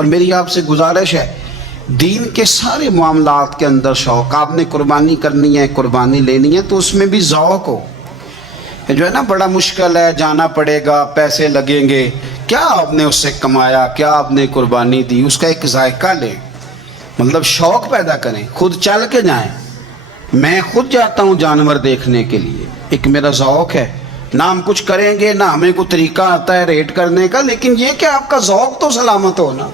اور میری آپ سے گزارش ہے دین کے سارے معاملات کے اندر شوق، آپ نے قربانی کرنی ہے، قربانی لینی ہے تو اس میں بھی ذوق ہو۔ جو ہے نا بڑا مشکل ہے، جانا پڑے گا، پیسے لگیں گے، کیا آپ نے اس سے کمایا، کیا آپ نے قربانی دی، اس کا ایک ذائقہ لیں، مطلب شوق پیدا کریں، خود چل کے جائیں۔ میں خود جاتا ہوں جانور دیکھنے کے لیے، ایک میرا ذوق ہے، نہ ہم کچھ کریں گے نہ ہمیں کوئی طریقہ آتا ہے ریٹ کرنے کا، لیکن یہ کہ آپ کا ذوق تو سلامت ہو نا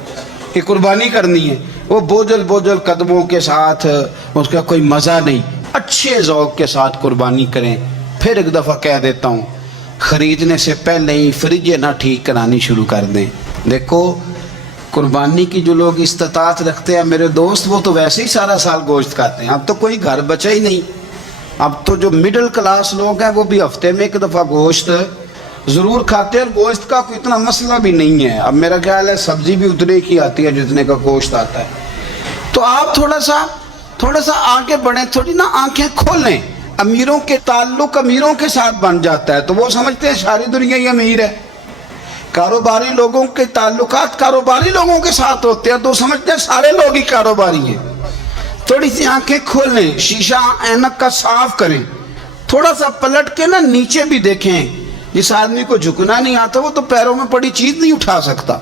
کہ قربانی کرنی ہے۔ وہ بوجھل بوجھل قدموں کے ساتھ اس کا کوئی مزہ نہیں، اچھے ذوق کے ساتھ قربانی کریں۔ پھر ایک دفعہ کہہ دیتا ہوں، خریدنے سے پہلے ہی فریج نہ ٹھیک کرانی شروع کر دیں۔ دیکھو قربانی کی جو لوگ استطاعت رکھتے ہیں میرے دوست، وہ تو ویسے ہی سارا سال گوشت کھاتے ہیں، اب تو کوئی گھر بچا ہی نہیں۔ اب تو جو مڈل کلاس لوگ ہیں وہ بھی ہفتے میں ایک دفعہ گوشت ضرور کھاتے ہیں، اور گوشت کا کوئی اتنا مسئلہ بھی نہیں ہے۔ اب میرا خیال ہے سبزی بھی اتنے کی آتی ہے جتنے کا گوشت آتا ہے۔ تو آپ تھوڑا سا آگے بڑھیں، تھوڑی نا آنکھیں کھولیں۔ امیروں کے تعلق امیروں کے ساتھ بن جاتا ہے تو وہ سمجھتے ہیں ساری دنیا ہی امیر ہے۔ کاروباری لوگوں کے تعلقات کاروباری لوگوں کے ساتھ ہوتے ہیں تو سمجھتے ہیں سارے لوگ ہی کاروباری ہیں۔ تھوڑی سی آنکھیں کھولیں، شیشہ اینک کا صاف کریں، تھوڑا سا پلٹ کے نا نیچے بھی دیکھیں۔ جس آدمی کو جھکنا نہیں آتا وہ تو پیروں میں پڑی چیز نہیں اٹھا سکتا۔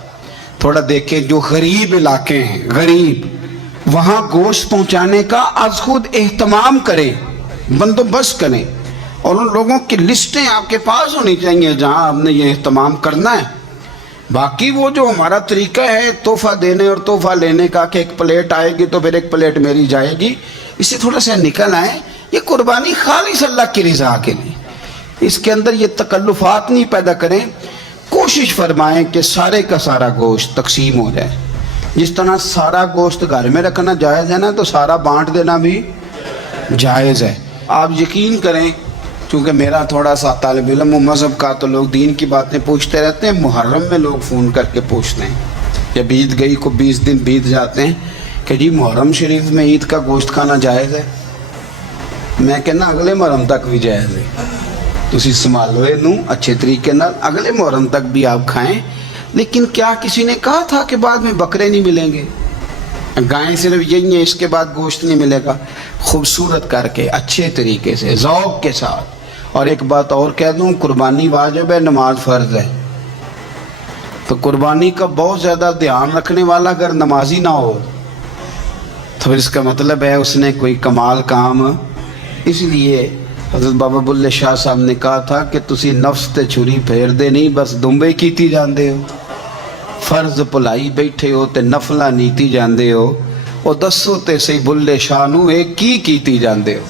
تھوڑا دیکھیں جو غریب علاقے ہیں، غریب، وہاں گوشت پہنچانے کا از خود اہتمام کریں، بندوبست کریں، اور ان لوگوں کی لسٹیں آپ کے پاس ہونی چاہیے جہاں آپ نے یہ اہتمام کرنا ہے۔ باقی وہ جو ہمارا طریقہ ہے تحفہ دینے اور تحفہ لینے کا کہ ایک پلیٹ آئے گی تو پھر ایک پلیٹ میری جائے گی، اس سے تھوڑا سا نکل آئیں۔ یہ قربانی خالص اللہ کی رضا کے لیے، اس کے اندر یہ تکلفات نہیں پیدا کریں۔ کوشش فرمائیں کہ سارے کا سارا گوشت تقسیم ہو جائے۔ جس طرح سارا گوشت گھر میں رکھنا جائز ہے نا، تو سارا بانٹ دینا بھی جائز ہے۔ آپ یقین کریں، چونکہ میرا تھوڑا سا طالب علم و مذہب کا تو لوگ دین کی باتیں پوچھتے رہتے ہیں، محرم میں لوگ فون کر کے پوچھتے ہیں، جب عید گئی کو 20 دن بیت جاتے ہیں کہ جی محرم شریف میں عید کا گوشت کھانا جائز ہے۔ میں کہنا اگلے محرم تک بھی جائز ہے، تسی سنبھالو نوں اچھے طریقے نال، اگلے محرم تک بھی آپ کھائیں۔ لیکن کیا کسی نے کہا تھا کہ بعد میں بکرے نہیں ملیں گے؟ گائیں صرف یہی ہے، اس کے بعد گوشت نہیں ملے گا۔ خوبصورت کر کے اچھے طریقے سے ذوق کے ساتھ۔ اور ایک بات اور کہہ دوں، قربانی واجب ہے، نماز فرض ہے۔ تو قربانی کا بہت زیادہ دھیان رکھنے والا اگر نمازی نہ ہو تو پھر اس کا مطلب ہے اس نے کوئی کمال کام۔ اس لیے حضرت بابا بلے شاہ صاحب نے کہا تھا کہ تسی نفس تے چھری پھیر دے نہیں، بس دمبے کیتی جاندے ہو، فرض پلائی بیٹھے ہو تے نفلہ نیتی جاندے ہو، او دسو تے سی بلے شاہ نو ایک کی کیتی جاندے ہو۔